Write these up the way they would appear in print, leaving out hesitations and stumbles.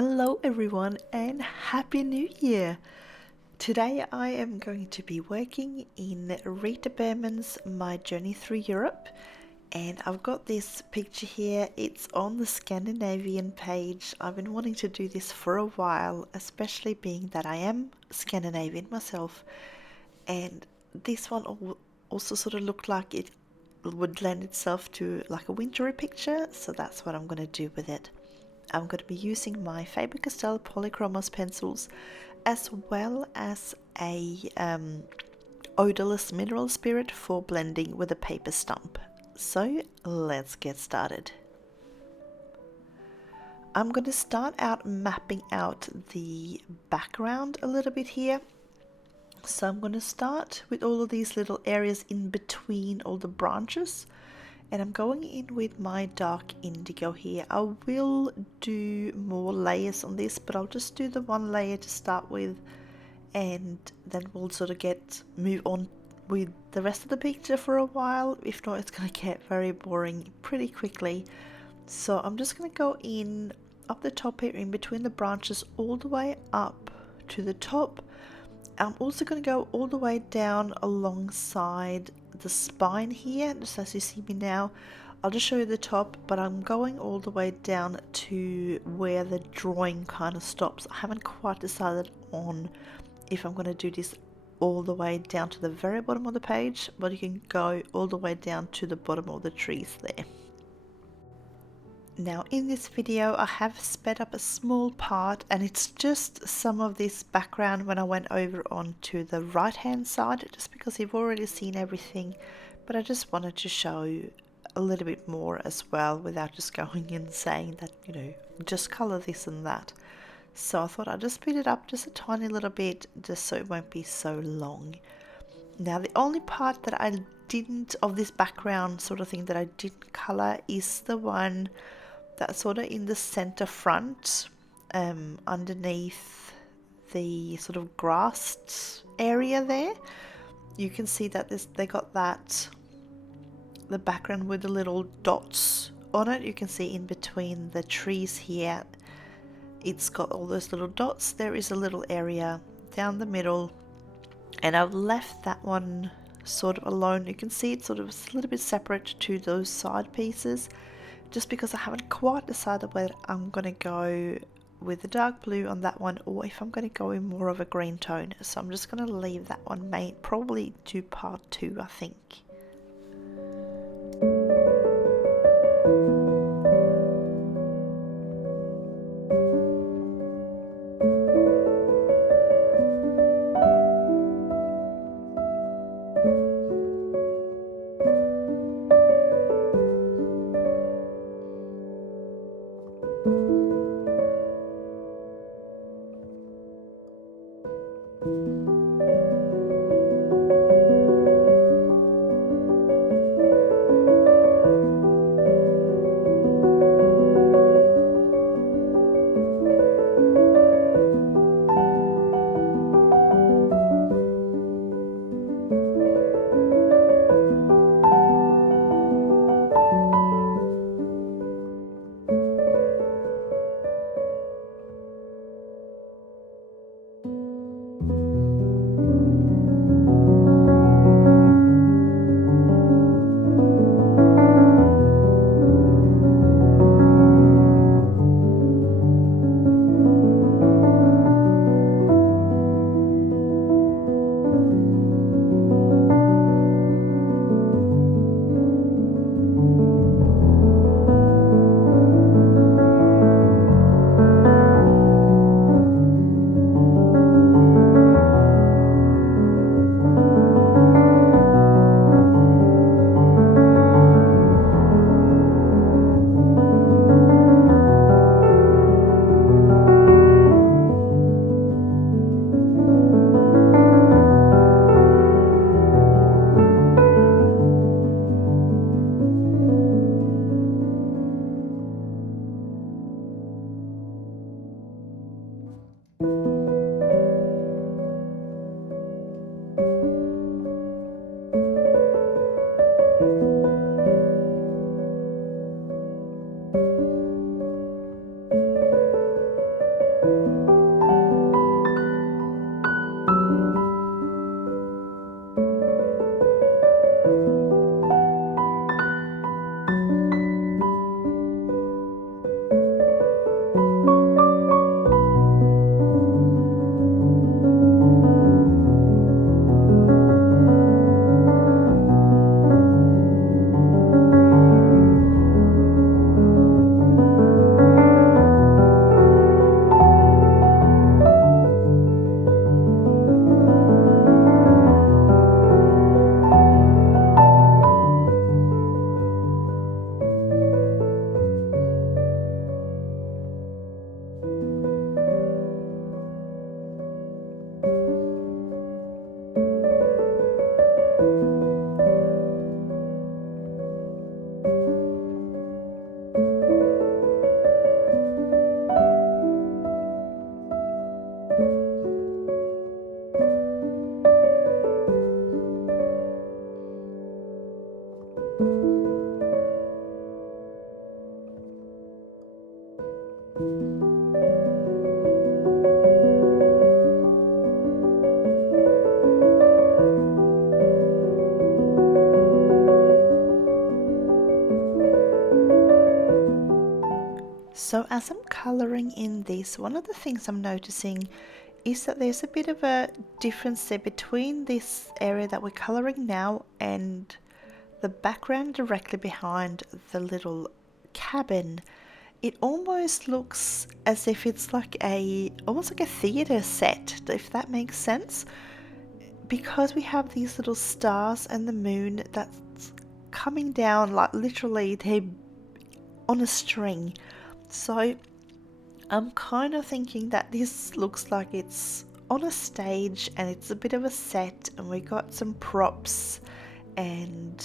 Hello everyone and Happy New Year! Today I am going to be working in Rita Berman's My Journey Through Europe, and I've got this picture here. It's on the Scandinavian page. I've been wanting to do this for a while, especially being that I am Scandinavian myself, and this one also sort of looked like it would lend itself to like a wintry picture, so that's what I'm going to do with it. I'm going to be using my Faber-Castell Polychromos pencils as well as a Odourless Mineral Spirit for blending with a paper stump. So let's get started. I'm going to start out mapping out the background a little bit here. So I'm going to start with all of these little areas in between all the branches. And I'm going in with my dark indigo here. I will do more layers on this, but I'll just do the one layer to start with, and then we'll sort of move on with the rest of the picture for a while. If not, it's going to get very boring pretty quickly. So I'm just going to go in up the top here in between the branches all the way up to the top. I'm also going to go all the way down alongside the spine here, just as you see me now. I'll just show you the top, but I'm going all the way down to where the drawing kind of stops. I haven't quite decided on if I'm going to do this all the way down to the very bottom of the page, but you can go all the way down to the bottom of the trees there. Now in this video I have sped up a small part, and it's just some of this background when I went over onto the right hand side, just because you've already seen everything, but I just wanted to show you a little bit more as well without just going and saying that, you know, just color this and that. So I thought I'd just speed it up just a tiny little bit just so it won't be so long. Now the only part that I didn't, of this background sort of thing, that I didn't color is the one that's sort of in the center front, underneath the sort of grassed area there. You can see that they got that, the background with the little dots on it. You can see in between the trees here, it's got all those little dots. There is a little area down the middle, and I've left that one sort of alone. You can see it's sort of a little bit separate to those side pieces, just because I haven't quite decided whether I'm going to go with the dark blue on that one or if I'm going to go in more of a green tone. So I'm just going to leave that one probably to part 2, I think. So as I'm colouring in this, one of the things I'm noticing is that there's a bit of a difference there between this area that we're colouring now and the background directly behind the little cabin. It almost looks as if it's like almost like a theatre set, if that makes sense. Because we have these little stars and the moon that's coming down, like literally they're on a string. So I'm kind of thinking that this looks like it's on a stage and it's a bit of a set, and we got some props and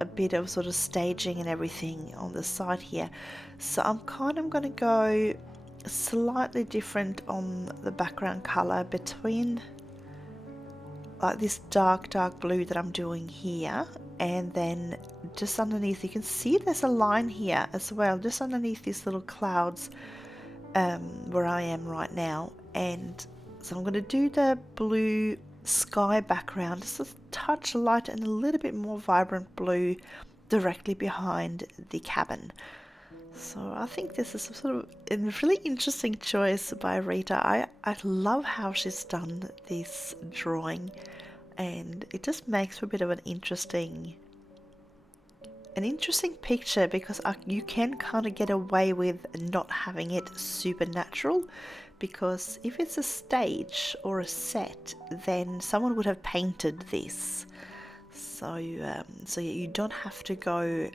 a bit of sort of staging and everything on the side here. So I'm kind of going to go slightly different on the background color between like this dark blue that I'm doing here, and then just underneath you can see there's a line here as well, just underneath these little clouds where I am right now. And so I'm going to do the blue sky background, just a touch light and a little bit more vibrant blue directly behind the cabin. So I think this is sort of a really interesting choice by Rita. I love how she's done this drawing, and it just makes for a bit of an interesting picture, because you can kind of get away with not having it supernatural, because if it's a stage or a set, then someone would have painted this. So you don't have to go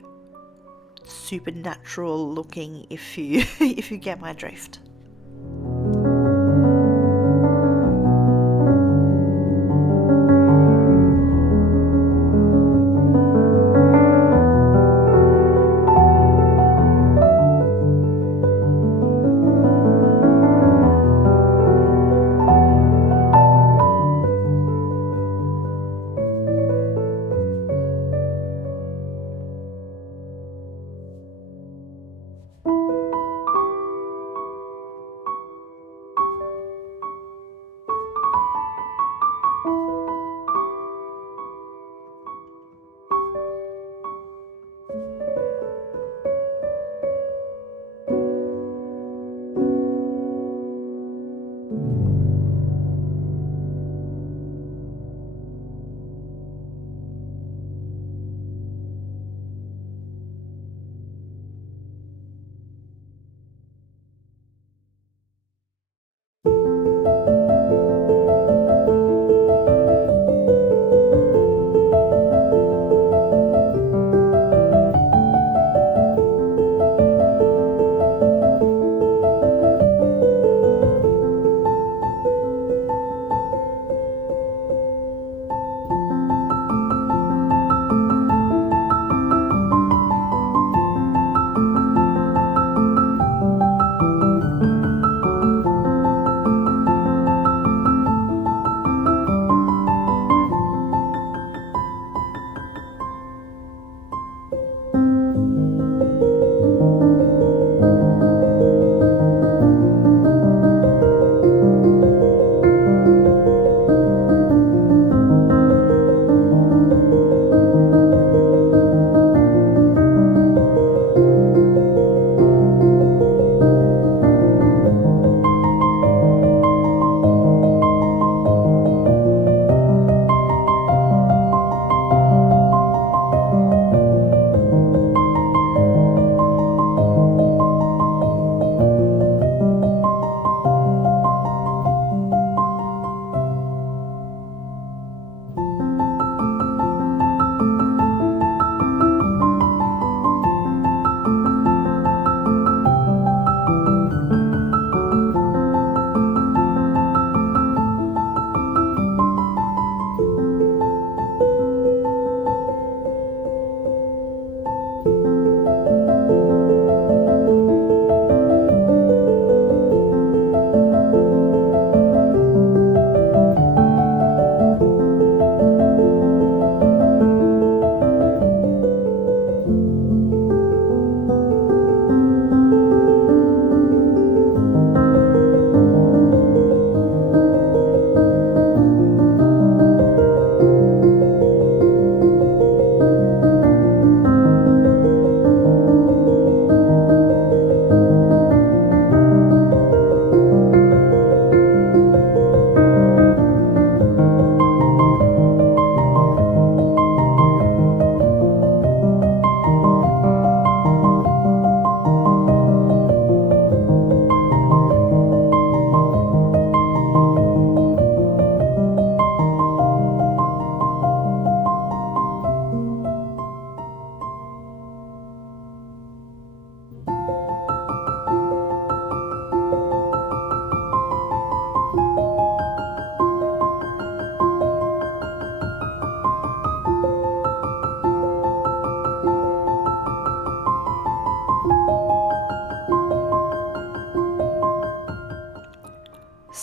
supernatural looking if you if you get my drift.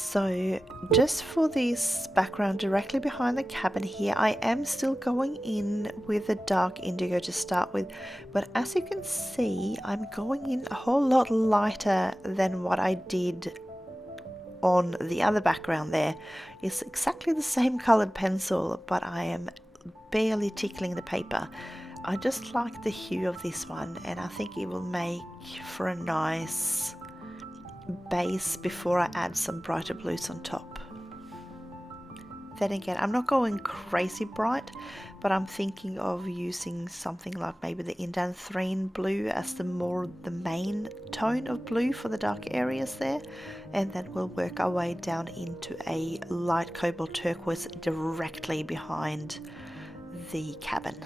So just for this background directly behind the cabin here, I am still going in with the dark indigo to start with, but as you can see, I'm going in a whole lot lighter than what I did on the other background there. It's exactly the same colored pencil, but I am barely tickling the paper. I just like the hue of this one, and I think it will make for a nice base before I add some brighter blues on top. Then again, I'm not going crazy bright, but I'm thinking of using something like maybe the Indanthrene blue as the main tone of blue for the dark areas there, and then we'll work our way down into a light cobalt turquoise directly behind the cabin.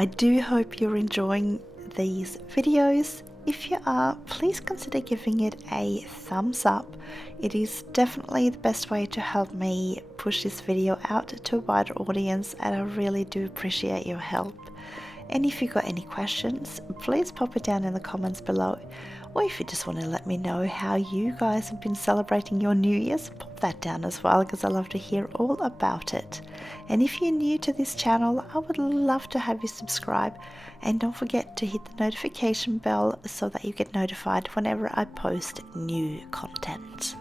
I do hope you're enjoying these videos. If you are, please consider giving it a thumbs up. It is definitely the best way to help me push this video out to a wider audience, and I really do appreciate your help. And if you've got any questions, please pop it down in the comments below. Or if you just want to let me know how you guys have been celebrating your New Year's, pop that down as well, because I love to hear all about it. And if you're new to this channel, I would love to have you subscribe, and don't forget to hit the notification bell so that you get notified whenever I post new content.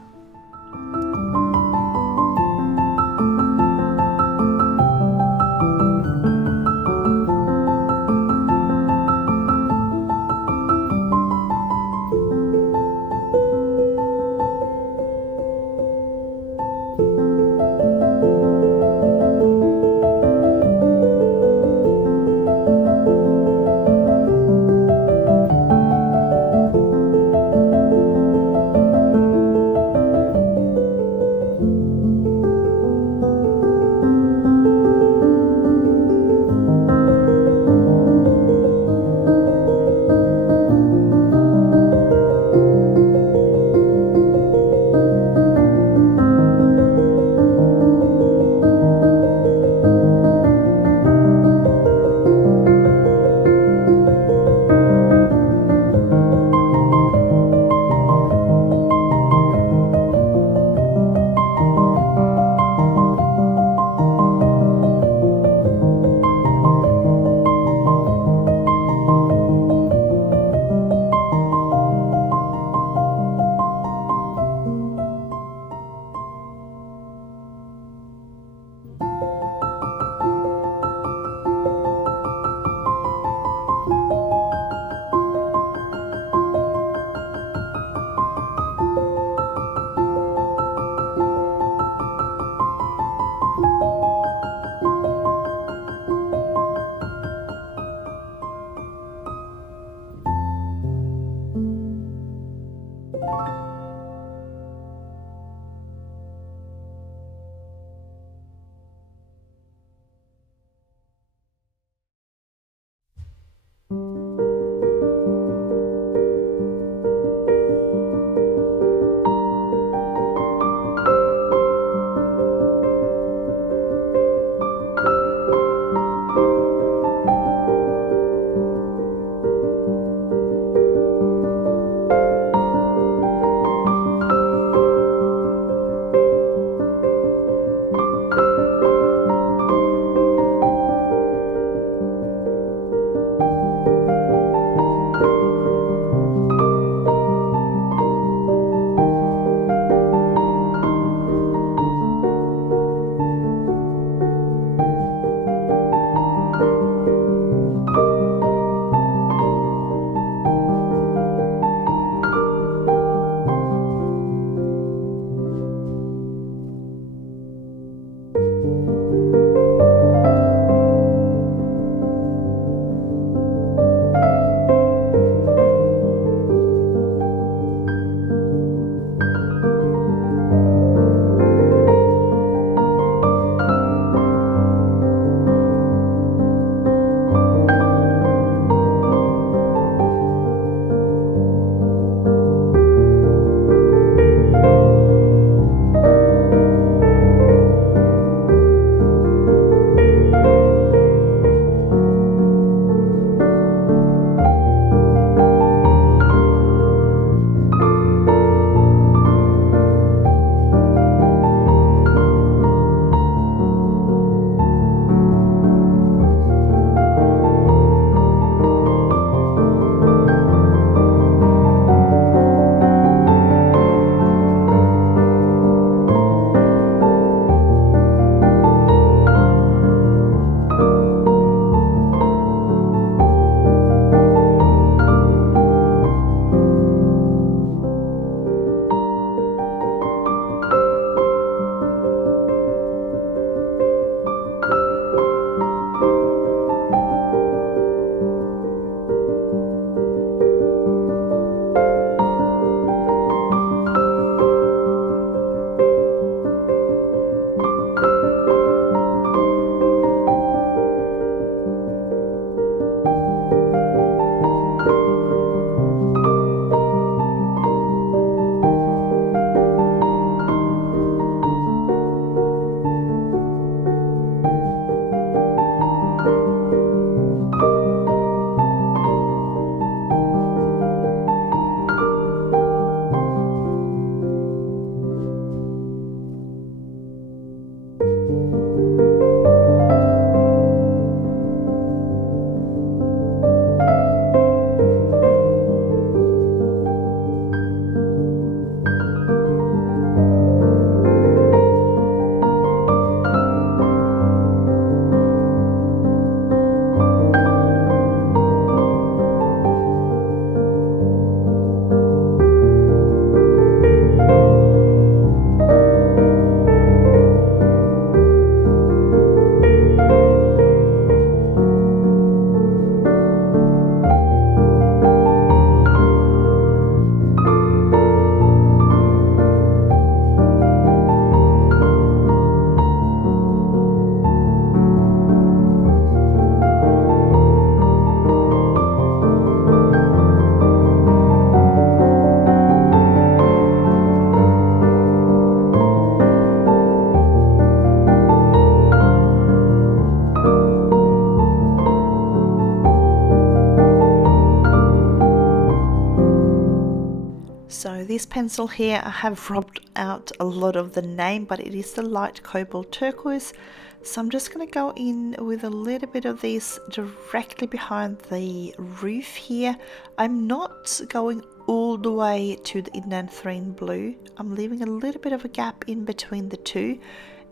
So this pencil here, I have rubbed out a lot of the name, but it is the light cobalt turquoise. So I'm just going to go in with a little bit of this directly behind the roof here. I'm not going all the way to the Indanthrene blue. I'm leaving a little bit of a gap in between the two,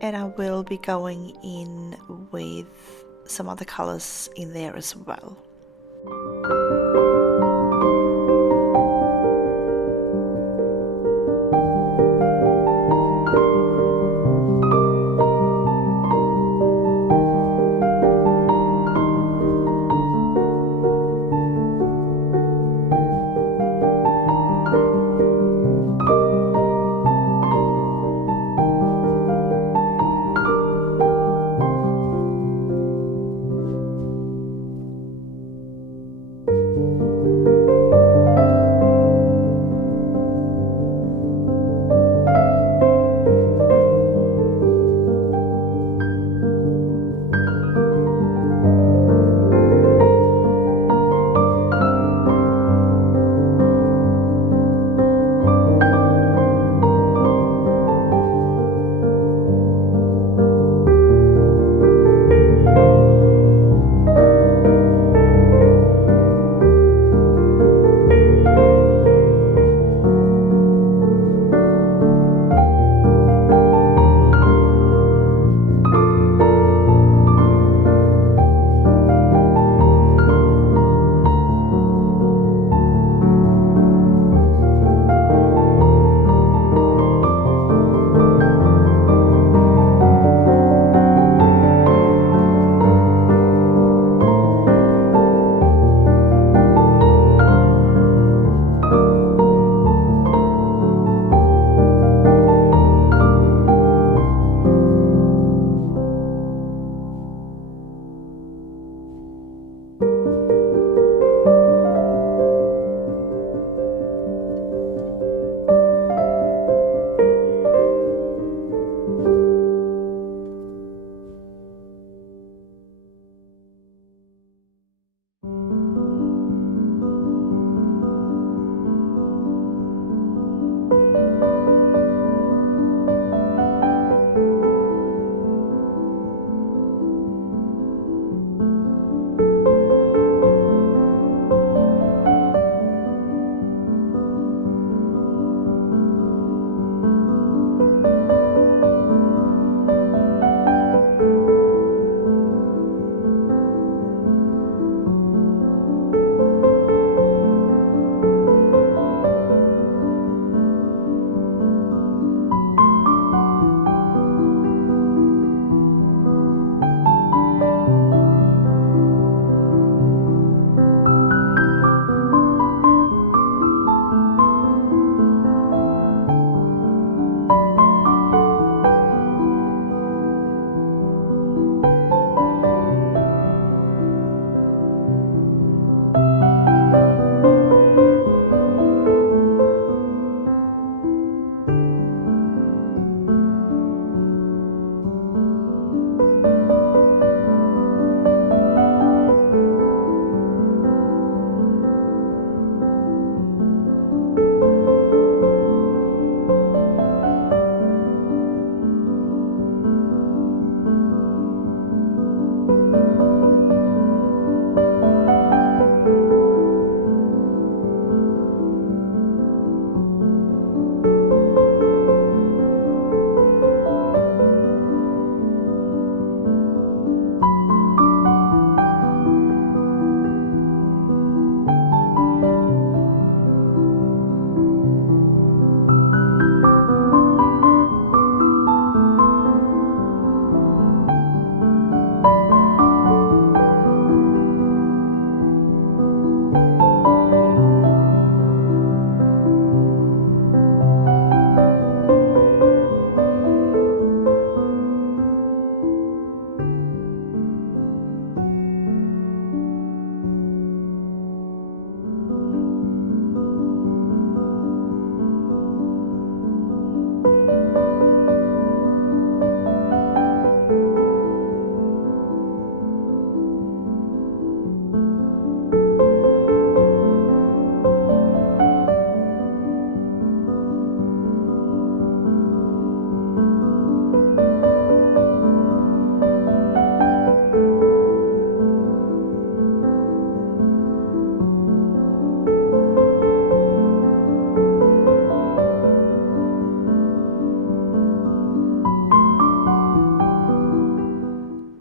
and I will be going in with some other colors in there as well.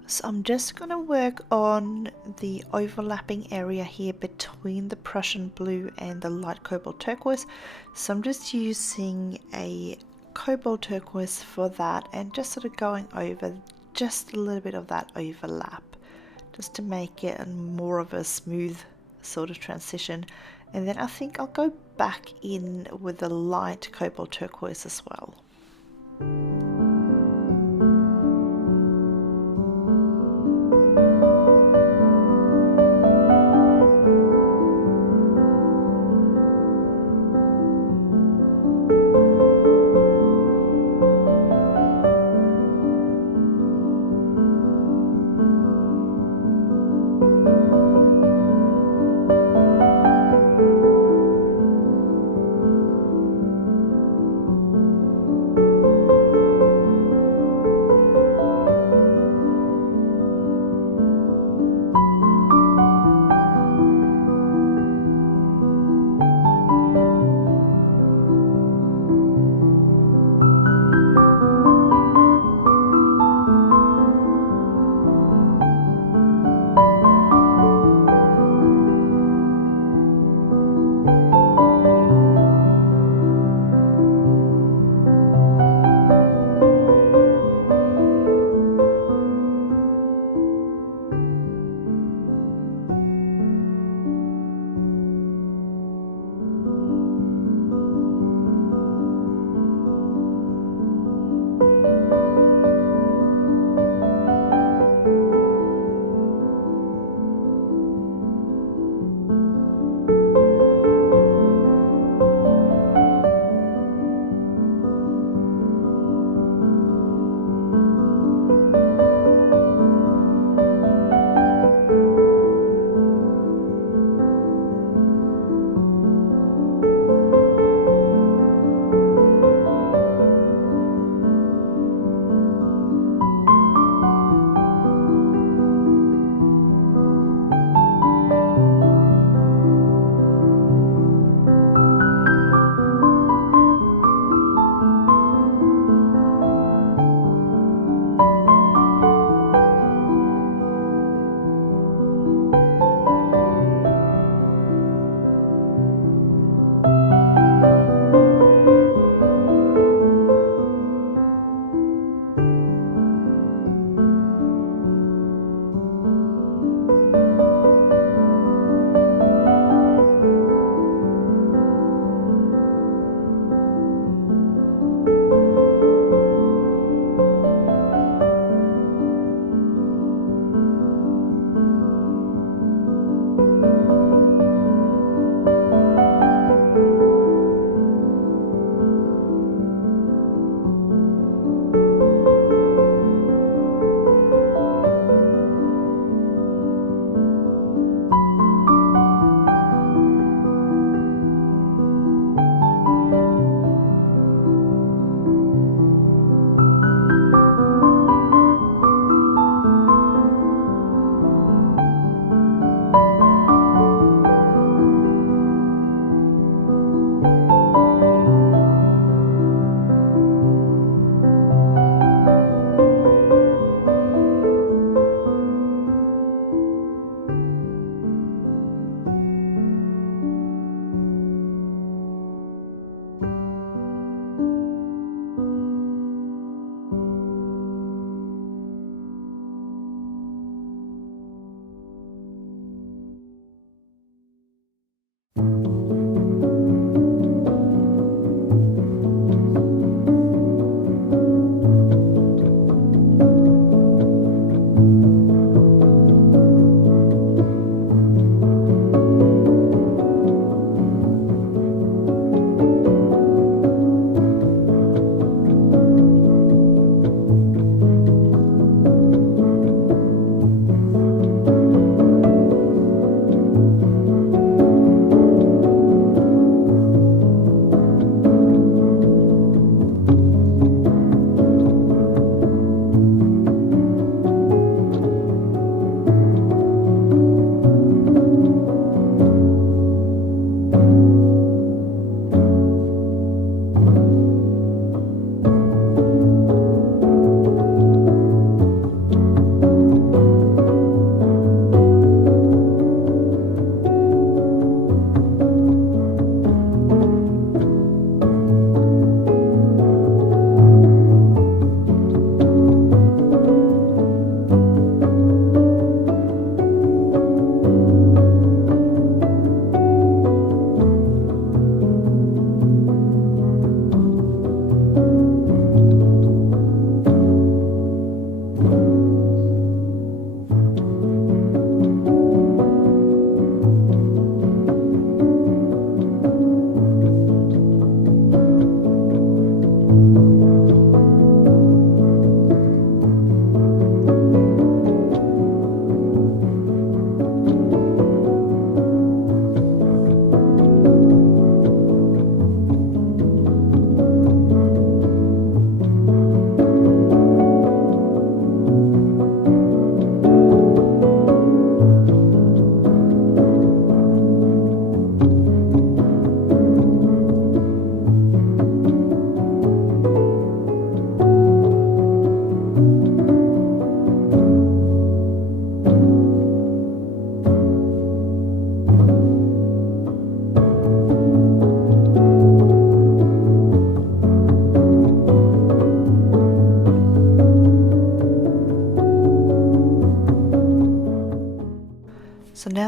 So I'm just going to work on the overlapping area here between the Prussian blue and the light cobalt turquoise. So I'm just using a cobalt turquoise for that and just sort of going over just a little bit of that overlap just to make it more of a smooth sort of transition. And then I think I'll go back in with the light cobalt turquoise as well.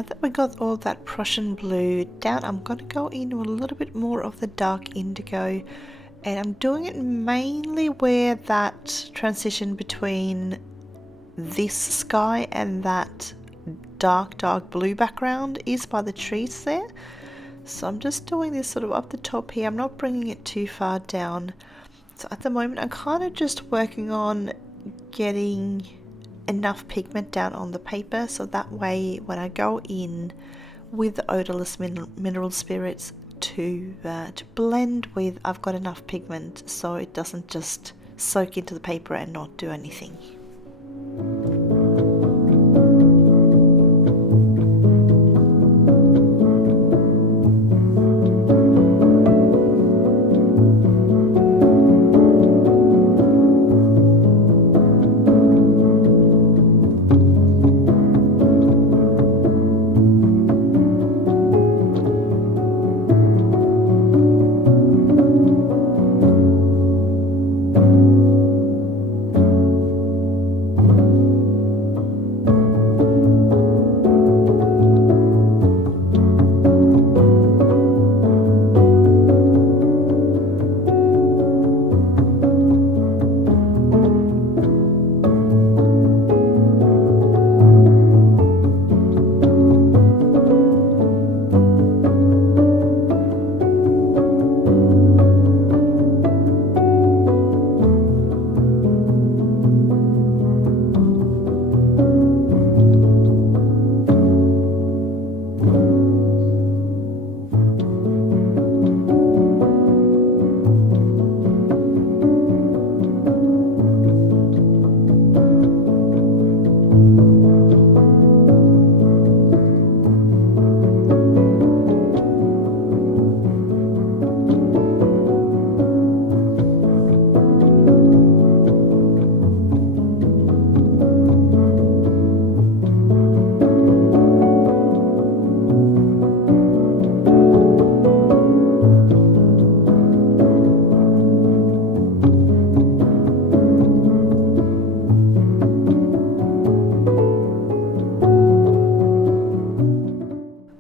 that we got all that Prussian blue down, I'm going to go in with a little bit more of the dark indigo, and I'm doing it mainly where that transition between this sky and that dark blue background is by the trees there. So I'm just doing this sort of up the top here. I'm not bringing it too far down. So at the moment I'm kind of just working on getting enough pigment down on the paper, so that way when I go in with the Odourless Mineral Spirits to blend with, I've got enough pigment so it doesn't just soak into the paper and not do anything.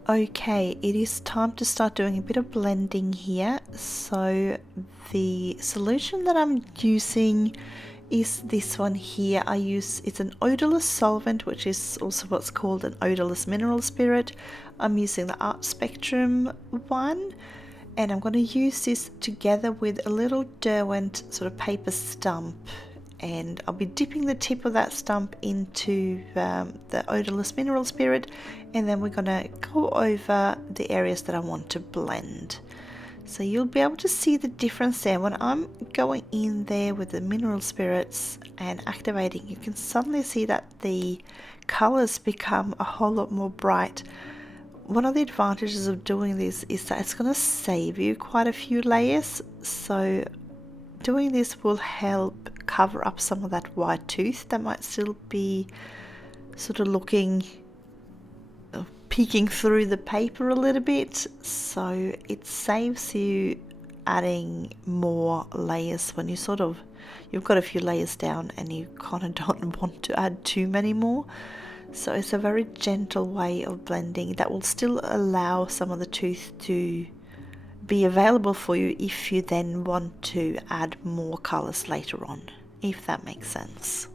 Okay, it is time to start doing a bit of blending here. So the solution that I'm using is this one here. It's an odorless solvent, which is also what's called an odorless mineral spirit. I'm using the Art Spectrum one, and I'm going to use this together with a little Derwent sort of paper stump, and I'll be dipping the tip of that stump into the odorless mineral spirit, and then we're going to go over the areas that I want to blend. So you'll be able to see the difference there. When I'm going in there with the mineral spirits and activating, you can suddenly see that the colors become a whole lot more bright. One of the advantages of doing this is that it's going to save you quite a few layers. So doing this will help cover up some of that white tooth that might still be sort of peeking through the paper a little bit. So it saves you adding more layers when you've got a few layers down and you kind of don't want to add too many more. So it's a very gentle way of blending that will still allow some of the tooth to be available for you if you then want to add more colors later on, if that makes sense.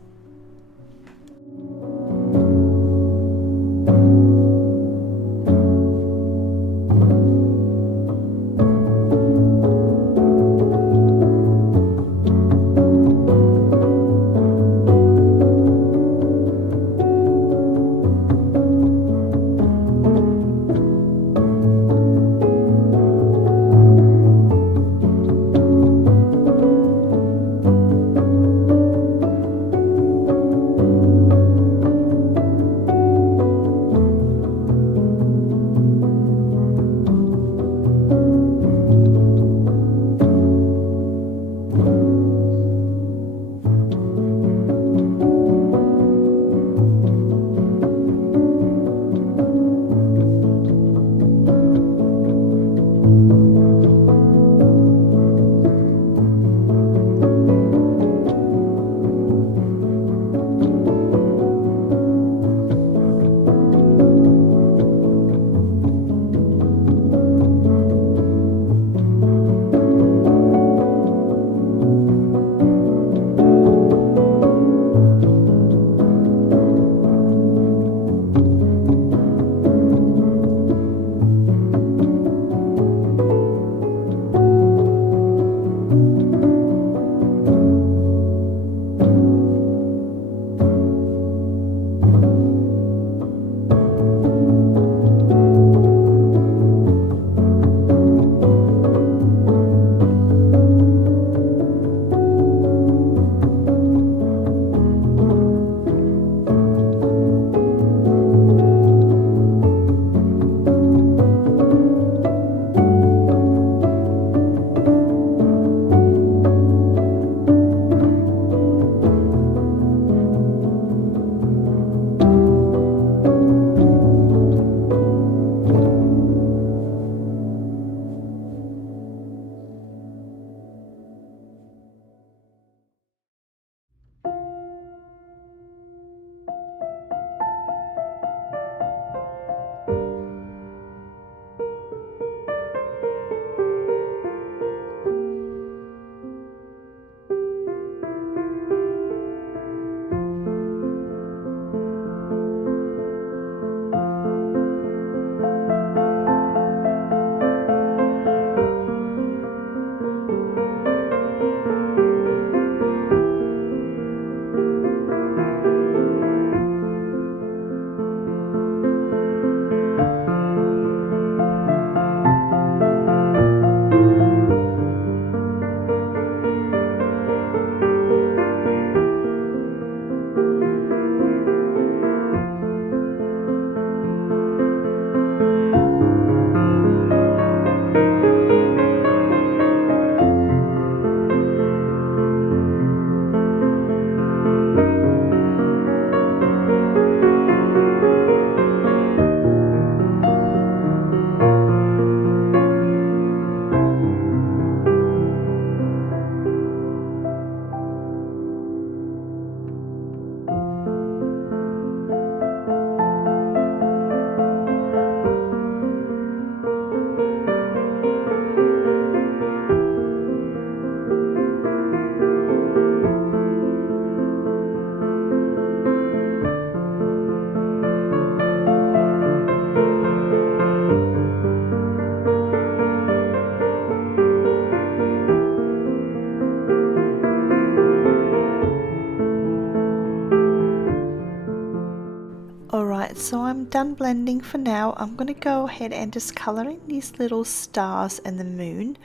So I'm done blending for now. I'm going to go ahead and just color in these little stars and the moon.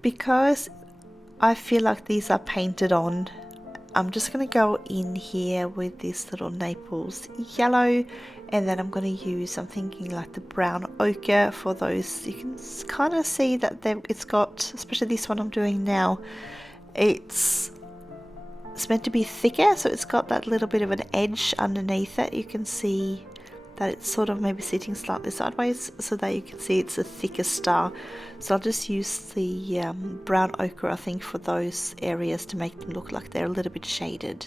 Because I feel like these are painted on, I'm just going to go in here with this little Naples yellow, and then I'm going to use, I'm thinking like the brown ochre for those. You can kind of see that it's got, especially this one I'm doing now, it's meant to be thicker, so it's got that little bit of an edge underneath it. You can see that it's sort of maybe sitting slightly sideways so that you can see it's a thicker star. So I'll just use the brown ochre, I think, for those areas to make them look like they're a little bit shaded.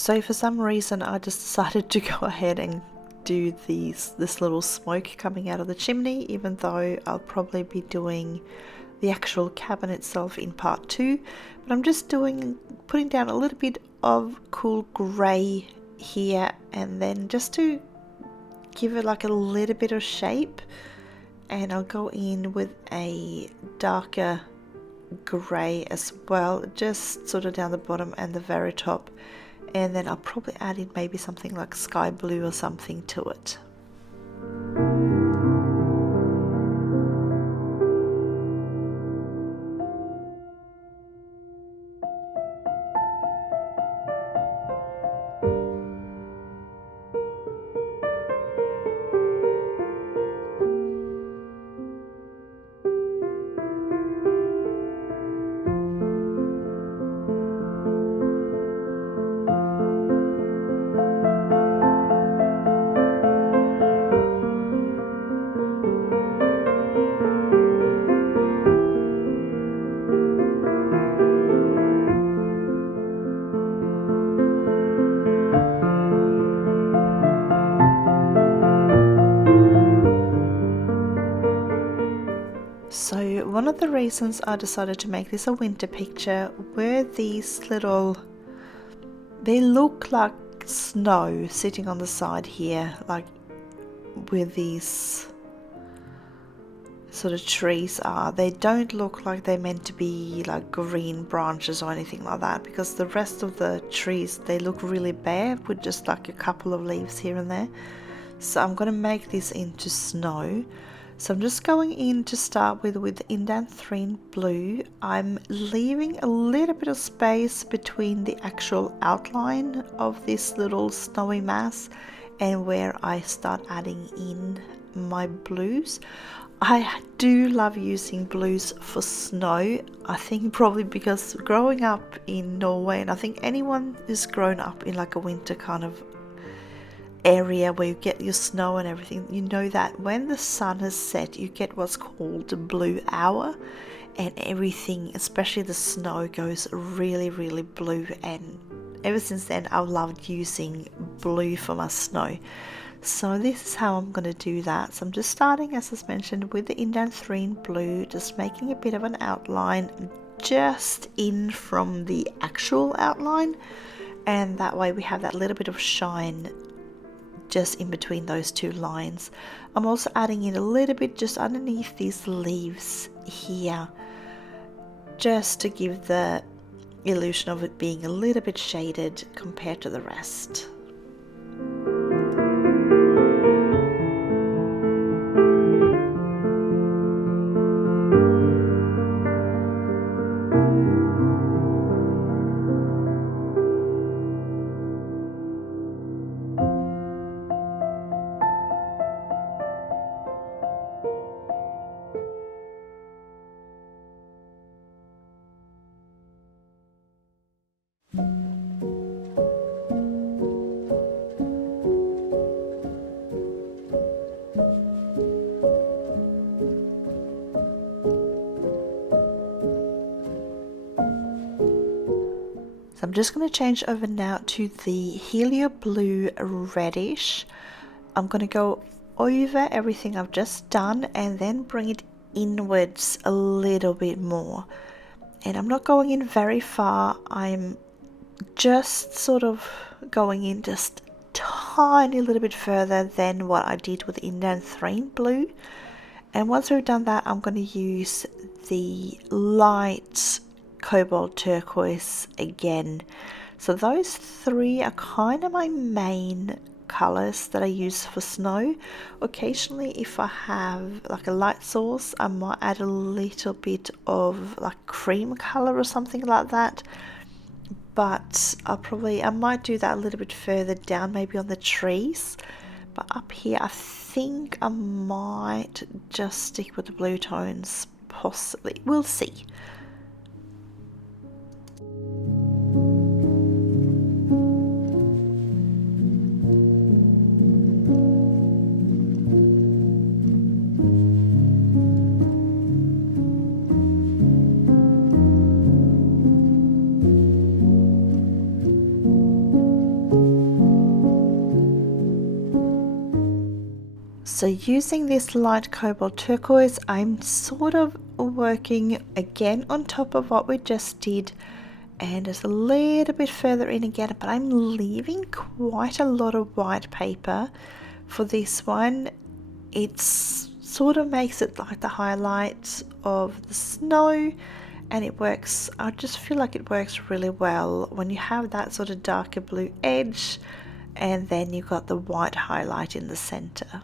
So for some reason I just decided to go ahead and do this little smoke coming out of the chimney, even though I'll probably be doing the actual cabin itself in part 2. But I'm just putting down a little bit of cool grey here, and then just to give it like a little bit of shape, and I'll go in with a darker grey as well, just sort of down the bottom and the very top. And then I'll probably add in maybe something like sky blue or something to it. So one of the reasons I decided to make this a winter picture were these little, they look like snow sitting on the side here, like where these sort of trees are. They don't look like they're meant to be like green branches or anything like that, because the rest of the trees, they look really bare with just like a couple of leaves here and there. So I'm going to make this into snow. So I'm just going in to start with Indanthrene blue. I'm leaving a little bit of space between the actual outline of this little snowy mass and where I start adding in my blues. I do love using blues for snow. I think probably because growing up in Norway, and I think anyone who's grown up in like a winter kind of area where you get your snow and everything, you know that when the sun has set, you get what's called the blue hour, and everything, especially the snow, goes really, really blue. And ever since then, I've loved using blue for my snow. So this is how I'm going to do that. So I'm just starting, as I mentioned, with the Indanthrene blue, just making a bit of an outline just in from the actual outline, and that way we have that little bit of shine just in between those two lines. I'm also adding in a little bit just underneath these leaves here, just to give the illusion of it being a little bit shaded compared to the rest. So I'm just going to change over now to the Helio Blue Reddish. I'm going to go over everything I've just done and then bring it inwards a little bit more. And I'm not going in very far. I'm just sort of going in just a tiny little bit further than what I did with Indanthrene blue. And once we've done that, I'm going to use the light Cobalt turquoise again. So those three are kind of my main colors that I use for snow. Occasionally, if I have like a light source, I might add a little bit of like cream color or something like that, but I might do that a little bit further down, maybe on the trees. But up here, I think I might just stick with the blue tones, possibly. We'll see. So using this light cobalt turquoise, I'm sort of working again on top of what we just did, and just a little bit further in again, but I'm leaving quite a lot of white paper for this one. It sort of makes it like the highlights of the snow, and it works. I just feel like it works really well when you have that sort of darker blue edge and then you've got the white highlight in the center.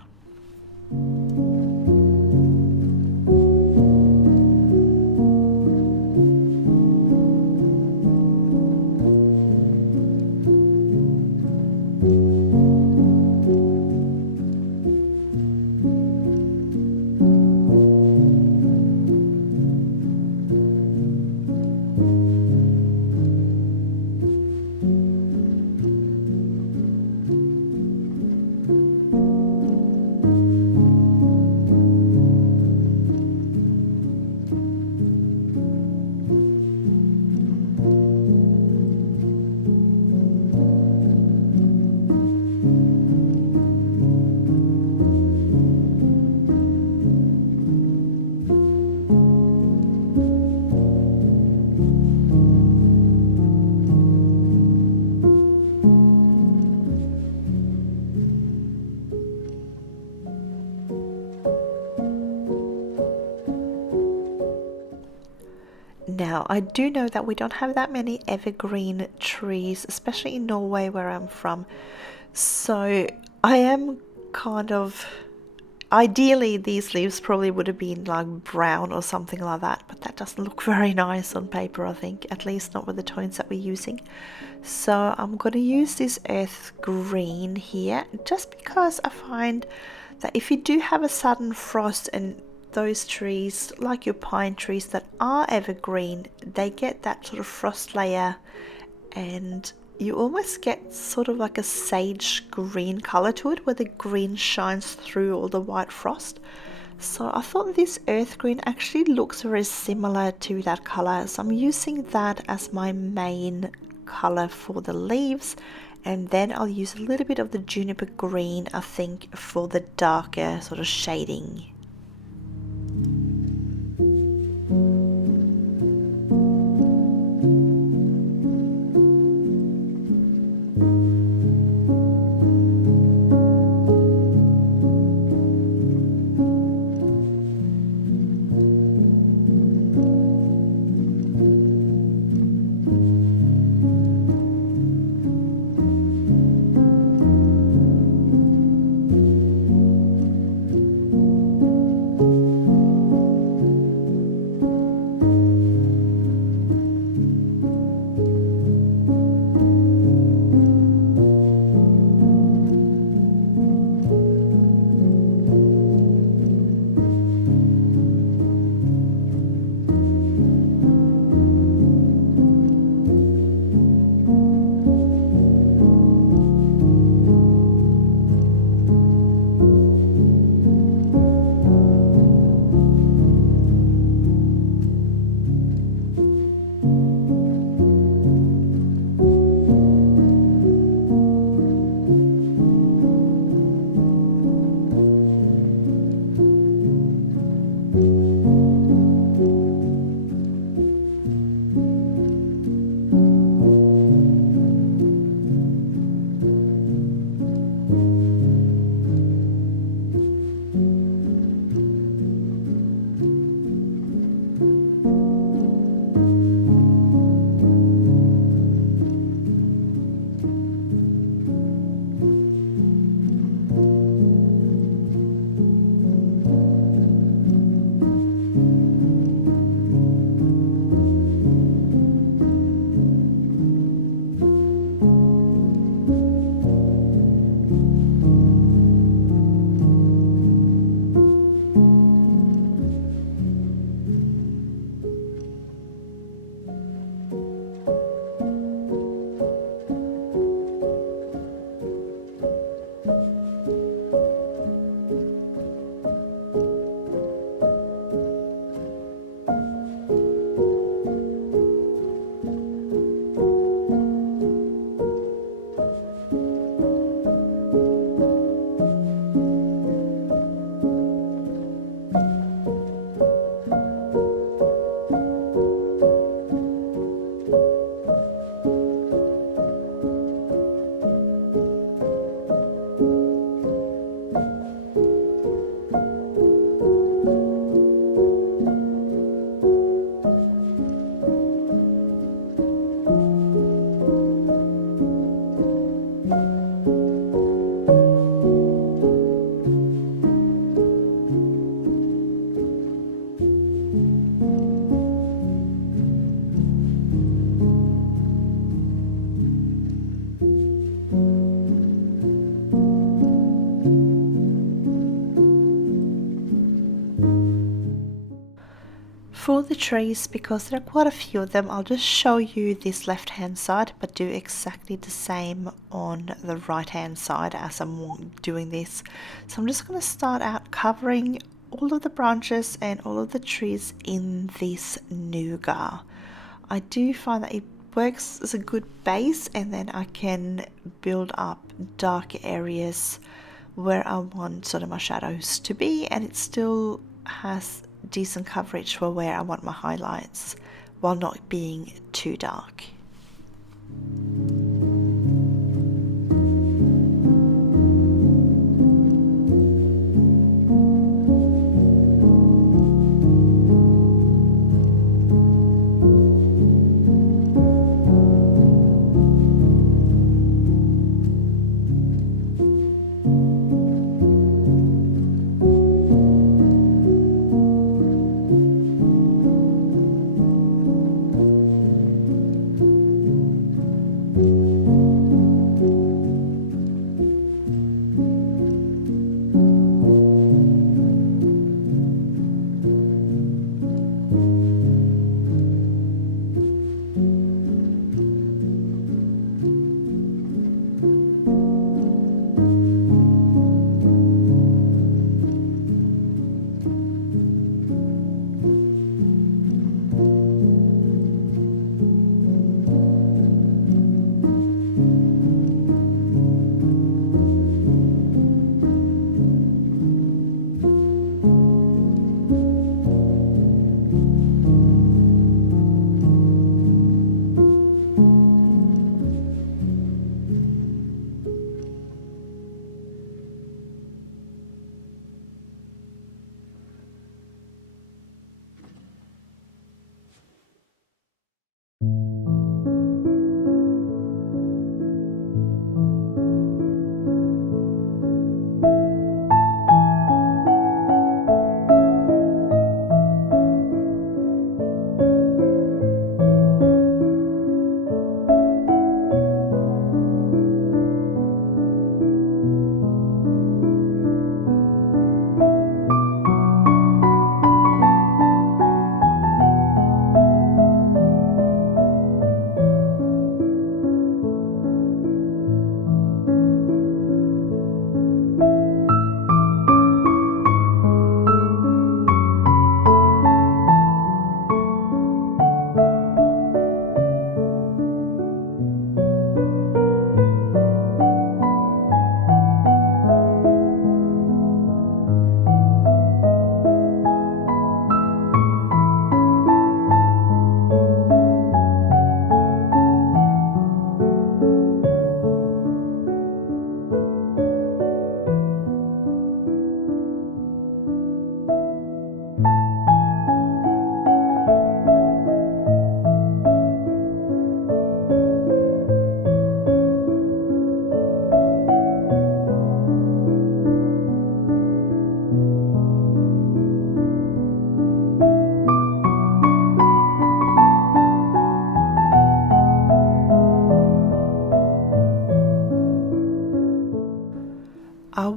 Now, I do know that we don't have that many evergreen trees, especially in Norway where I'm from. So I am kind of, ideally these leaves probably would have been like brown or something like that, but that doesn't look very nice on paper, I think, at least not with the tones that we're using. So I'm going to use this earth green here, just because I find that if you do have a sudden frost and those trees, like your pine trees that are evergreen, they get that sort of frost layer, and you almost get sort of like a sage green color to it, where the green shines through all the white frost. So I thought this earth green actually looks very similar to that color, so I'm using that as my main color for the leaves, and then I'll use a little bit of the juniper green, I think, for the darker sort of shading. For the trees, because there are quite a few of them, I'll just show you this left hand side, but do exactly the same on the right hand side as I'm doing this. So I'm just going to start out covering all of the branches and all of the trees in this nougat. I do find that it works as a good base, and then I can build up dark areas where I want sort of my shadows to be, and it still has decent coverage for where I want my highlights while not being too dark.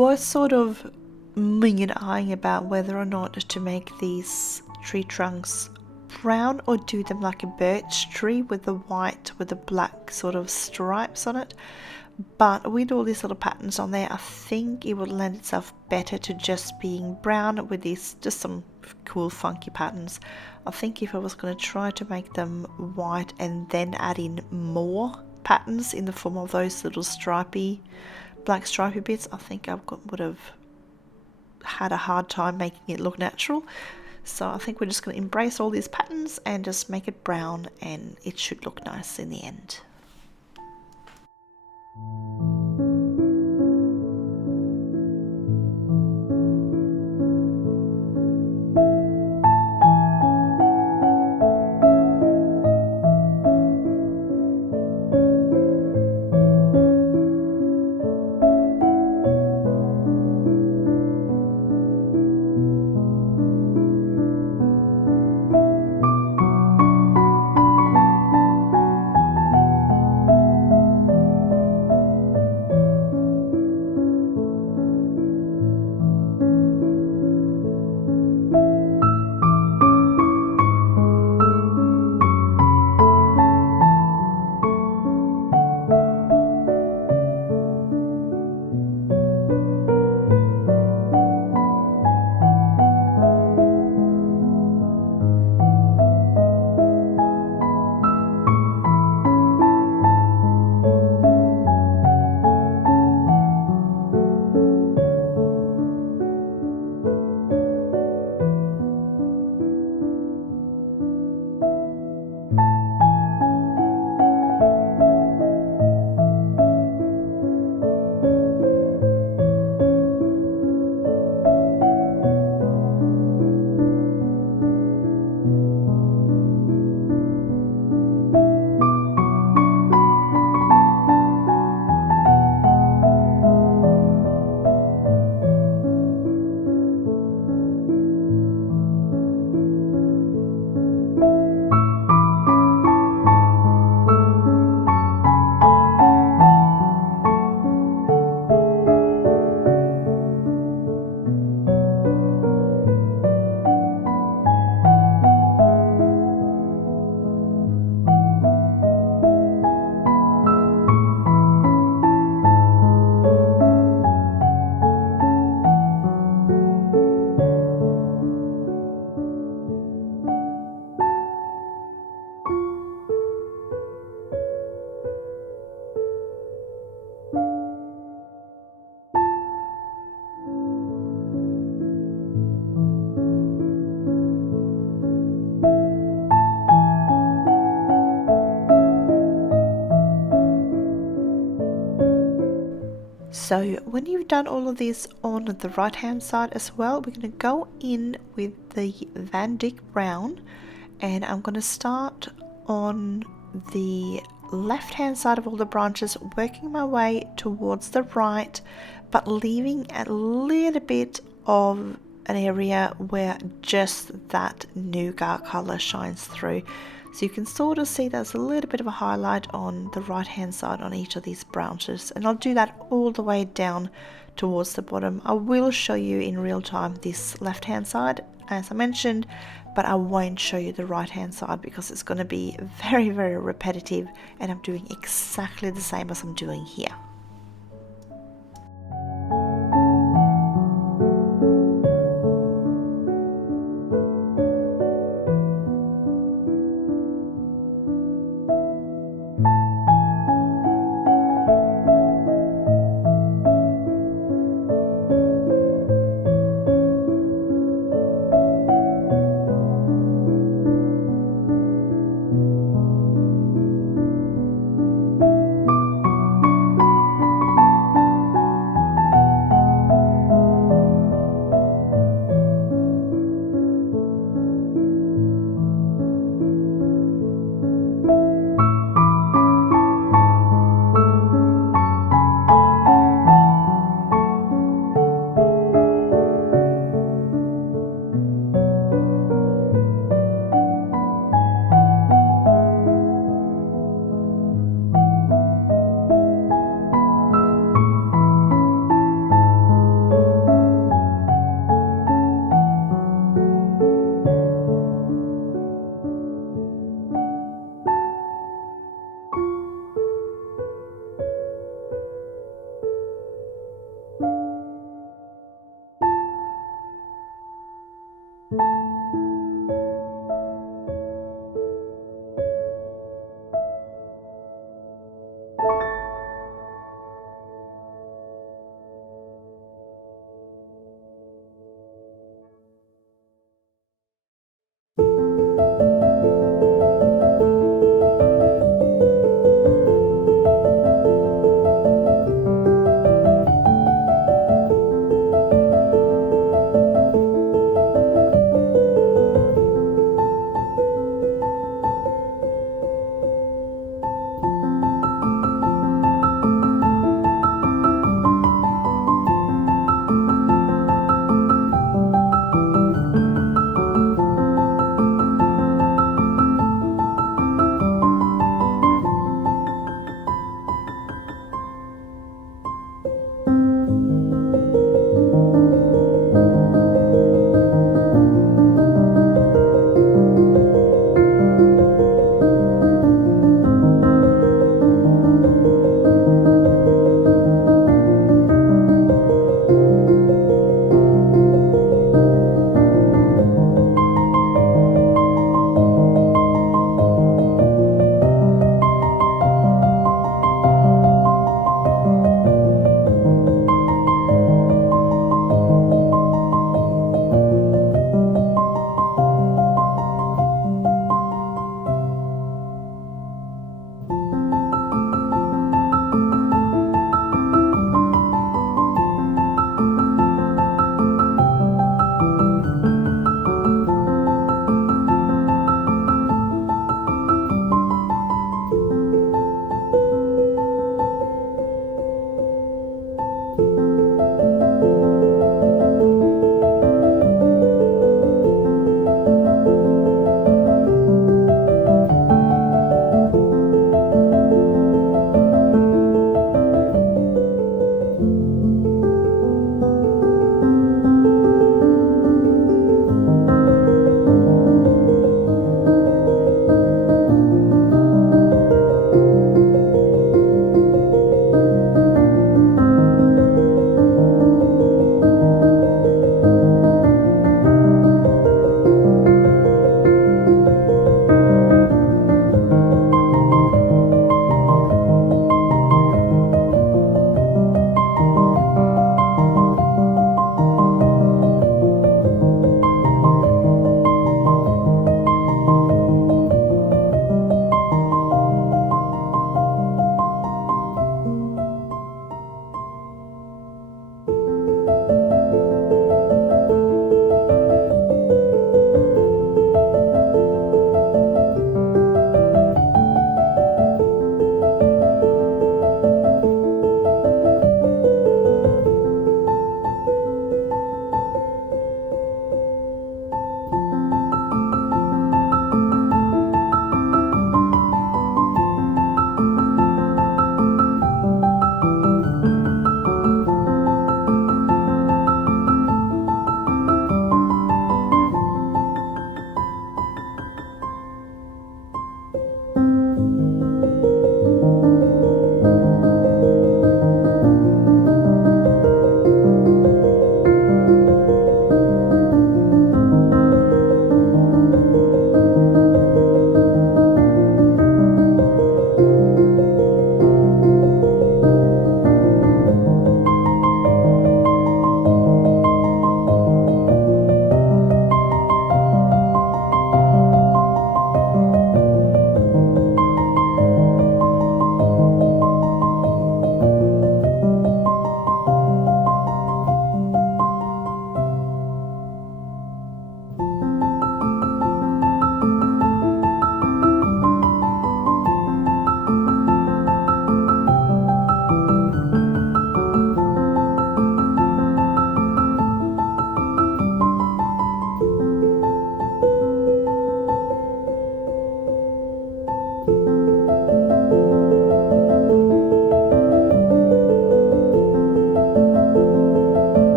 was sort of umming and eyeing about whether or not to make these tree trunks brown or do them like a birch tree with the white with the black sort of stripes on it. But with all these little patterns on there, I think it would lend itself better to just being brown with these, just some cool funky patterns. I think if I was going to try to make them white and then add in more patterns in the form of those little stripy, black stripy bits, I think I would have had a hard time making it look natural. So I think we're just going to embrace all these patterns and just make it brown, and it should look nice in the end. So when you've done all of this on the right hand side as well, we're going to go in with the Van Dyck Brown, and I'm going to start on the left hand side of all the branches, working my way towards the right, but leaving a little bit of an area where just that nougat color shines through. So you can sort of see there's a little bit of a highlight on the right hand side on each of these branches, and I'll do that all the way down towards the bottom. I will show you in real time this left hand side as I mentioned, but I won't show you the right hand side because it's going to be very repetitive, and I'm doing exactly the same as I'm doing here.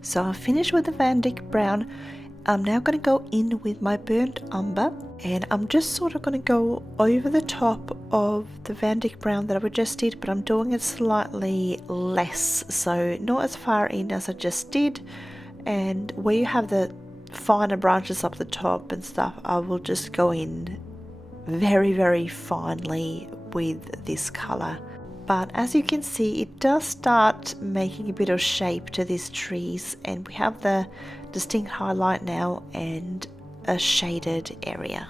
So I finished with the Van Dyck brown. I'm now going to go in with my burnt umber, and I'm just sort of going to go over the top of the Van Dyck brown that I just did, but I'm doing it slightly less, so not as far in as I just did. And where you have the finer branches up the top and stuff, I will just go in very, very finely with this color. But as you can see, it does start making a bit of shape to these trees, and we have the distinct highlight now and a shaded area.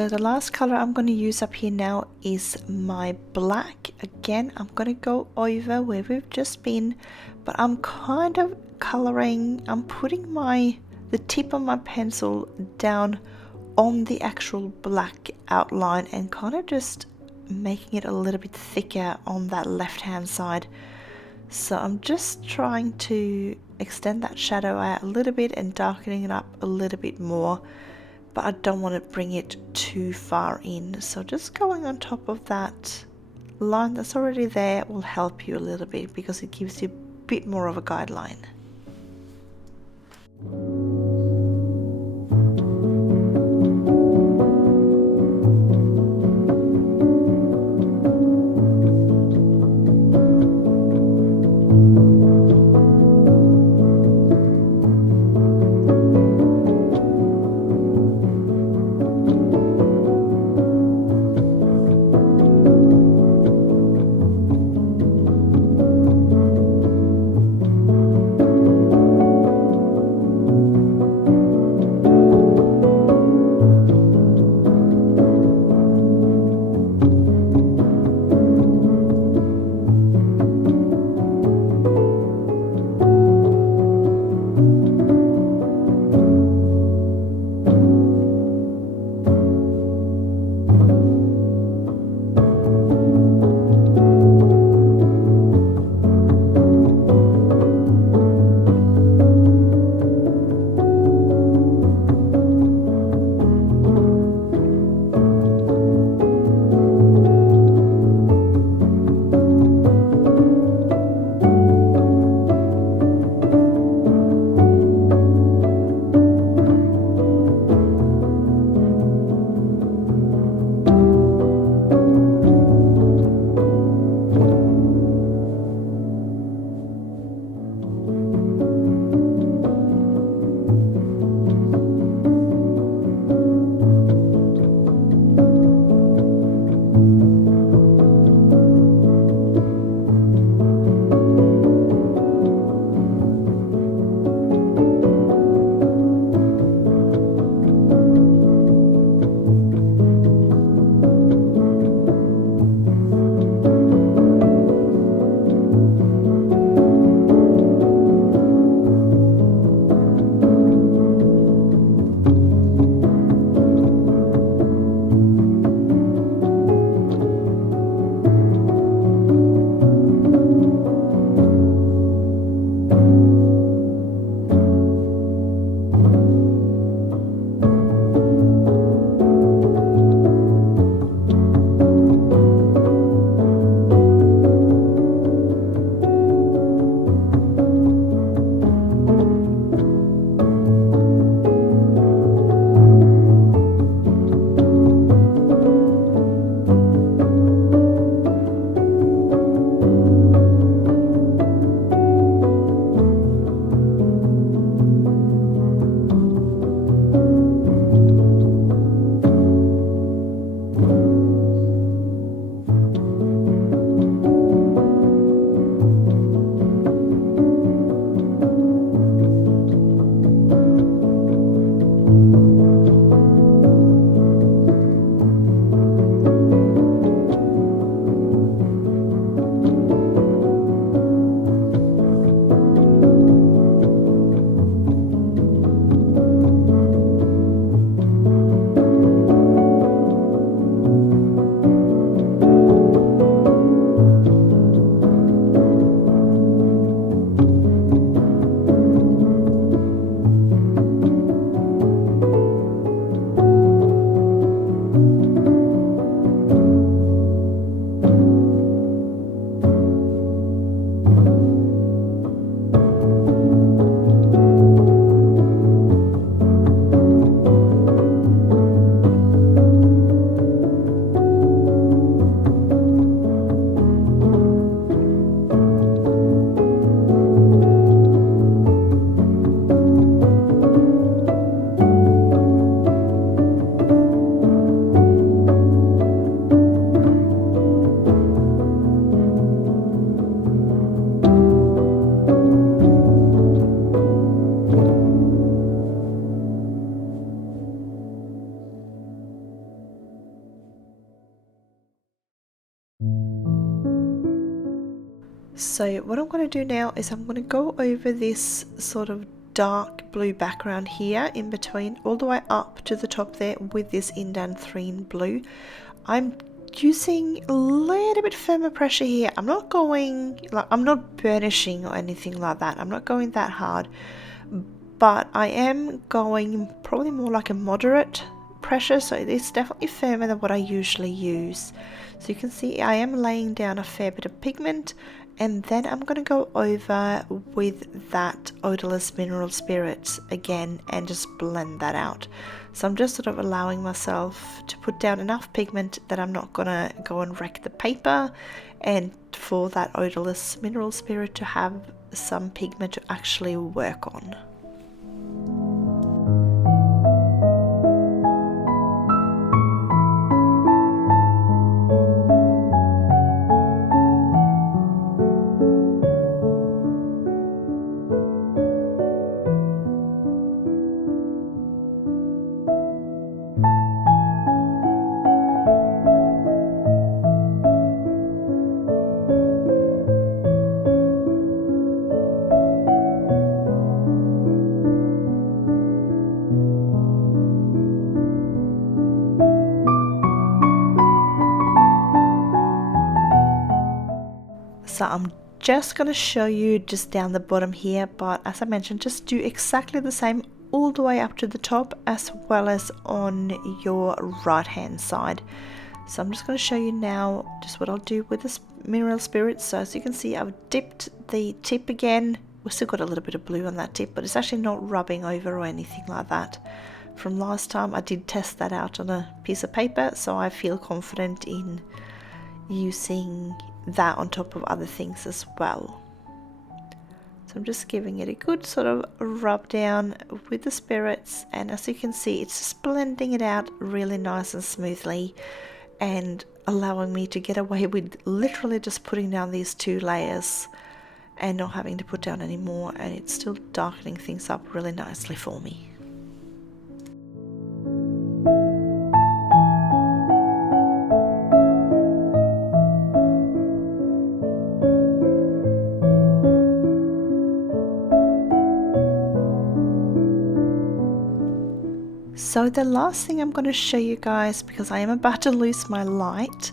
So the last color I'm going to use up here now is my black. Again, I'm going to go over where we've just been, but I'm kind of coloring, I'm putting the tip of my pencil down on the actual black outline and kind of just making it a little bit thicker on that left hand side. So I'm just trying to extend that shadow out a little bit and darkening it up a little bit more, but I don't want to bring it too far in. So just going on top of that line that's already there will help you a little bit because it gives you a bit more of a guideline. So what I'm going to do now is I'm going to go over this sort of dark blue background here in between, all the way up to the top there with this Indanthrene blue. I'm using a little bit firmer pressure here. I'm not going, like, I'm not burnishing or anything like that. I'm not going that hard, but I am going probably more like a moderate pressure, so it's definitely firmer than what I usually use. So you can see I am laying down a fair bit of pigment, and then I'm going to go over with that Odourless Mineral Spirits again and just blend that out. So I'm just sort of allowing myself to put down enough pigment that I'm not going to go and wreck the paper, and for that Odourless Mineral Spirit to have some pigment to actually work on. So I'm just going to show you just down the bottom here, but as I mentioned, just do exactly the same all the way up to the top as well as on your right hand side. So I'm just going to show you now just what I'll do with this mineral spirit. So as you can see, I've dipped the tip again. We've still got a little bit of blue on that tip, but it's actually not rubbing over or anything like that. From last time I did test that out on a piece of paper, so I feel confident in using that on top of other things as well. So I'm just giving it a good sort of rub down with the spirits, and as you can see, it's just blending it out really nice and smoothly and allowing me to get away with literally just putting down these 2 layers and not having to put down any more, and it's still darkening things up really nicely for me. So the last thing I'm going to show you guys, because I am about to lose my light,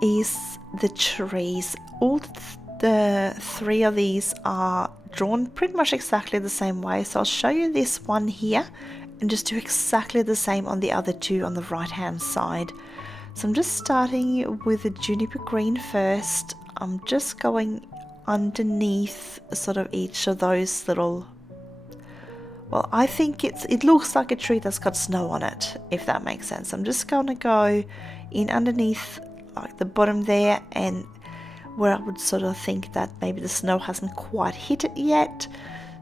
is the trees. All the 3 of these are drawn pretty much exactly the same way. So I'll show you this one here and just do exactly the same on the other 2 on the right hand side. So I'm just starting with the juniper green first. I'm just going underneath sort of each of those little, well, I think it looks like a tree that's got snow on it, if that makes sense. I'm just going to go in underneath like the bottom there, and where I would sort of think that maybe the snow hasn't quite hit it yet.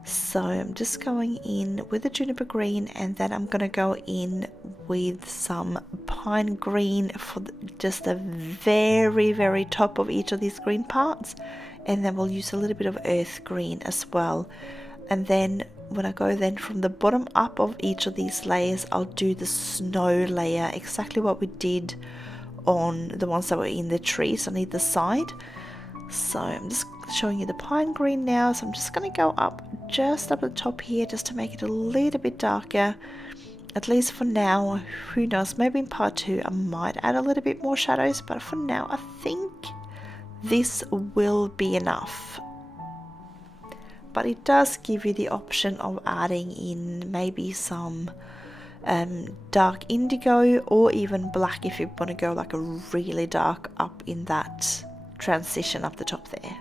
So I'm just going in with the juniper green, and then I'm going to go in with some pine green for just the very, very top of each of these green parts. And then we'll use a little bit of earth green as well. And then when I go then from the bottom up of each of these layers, I'll do the snow layer, exactly what we did on the ones that were in the trees on either side. So I'm just showing you the pine green now, so I'm just going to go up just up the top here just to make it a little bit darker, at least for now. Who knows, maybe in part 2 I might add a little bit more shadows, but for now I think this will be enough. But it does give you the option of adding in maybe some dark indigo or even black if you want to go like a really dark up in that transition up the top there.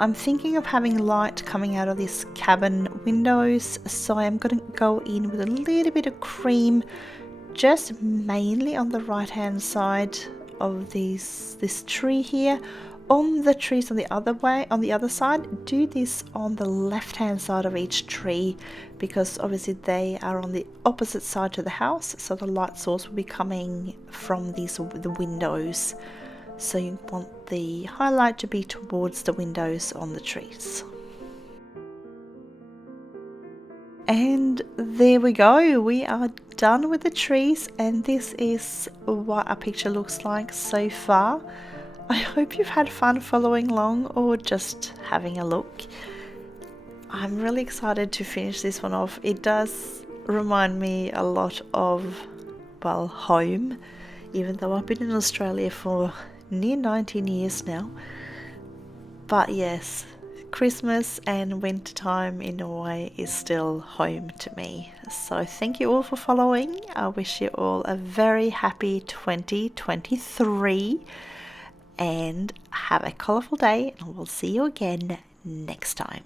I'm thinking of having light coming out of these cabin windows, so I'm going to go in with a little bit of cream, just mainly on the right hand side of this tree here. On the trees on the other side, do this on the left hand side of each tree, because obviously they are on the opposite side to the house, so the light source will be coming from the windows. So you want the highlight to be towards the windows on the trees. And there we go, we are done with the trees, and this is what our picture looks like so far. I hope you've had fun following along or just having a look. I'm really excited to finish this one off. It does remind me a lot of, well, home, even though I've been in Australia for near 19 years now. But yes, Christmas and winter time in Norway is still home to me. So thank you all for following. I wish you all a very happy 2023 and have a colourful day, and we'll see you again next time.